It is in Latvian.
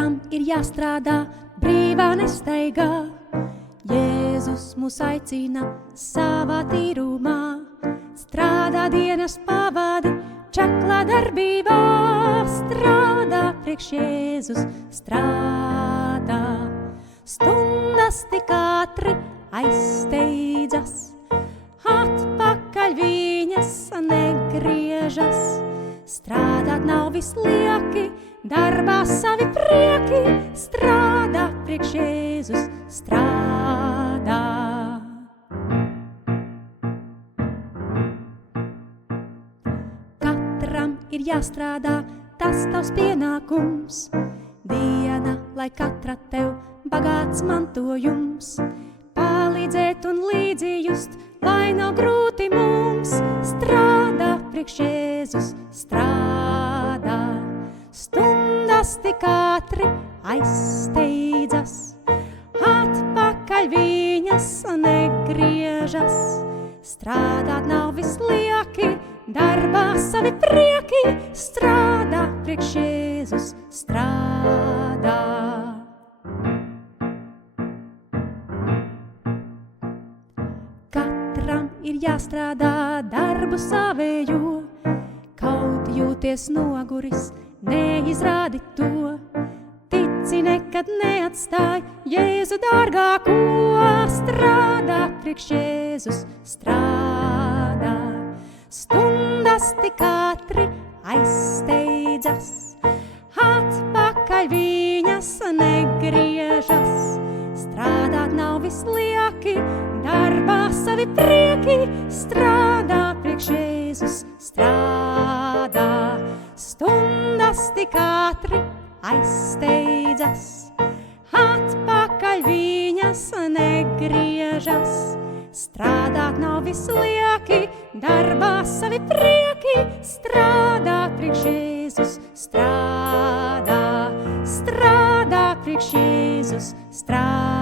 Katram ir jāstrādā brīvā nestaigā. Jēzus mūs aicina savā tīrumā. Strādā dienas pavadi, čaklā darbībā. Strādā priekš Jēzus, strādā. Stundas tik ātri aizsteidzas, atpakaļ viņas negriežas. Strādāt nav vislieki, darbā savi prieki. Strādā priekš Jēzus, strādā. Katram ir jāstrādā, tas tavs pienākums. Diena, lai katra tev bagāts mantojums. Palīdzēt un līdzi just, lai nav grūti mums. Strādā priekš Jēzus, strādā. Stundas tik ātri aizsteidzas, atpakaļ viņas negriežas. Strādāt nav vislieki, darbā savi prieki. Strādā priekš Jēzus, strādā. Katram ir jāstrādā darbu savējo, kaut jūties noguris, neizrādi to. Tici nekad neatstāj Jēzu dārgāko. Strādā priekš Jēzus, strādā. Stundas tik ātri aizsteidzas, atpakaļ viņas negriežas. Strādāt nav vislieki, darbā savi prieki. Strādā priekš Jēzus, strādā. Stundas tik ātri aizsteidzas, atpakaļ viņas negriežas. Strādāt nav vislieki, darbā savi prieki. Strādā priekš Jēzus, strādā. Strādā priekš Jēzus, strādā.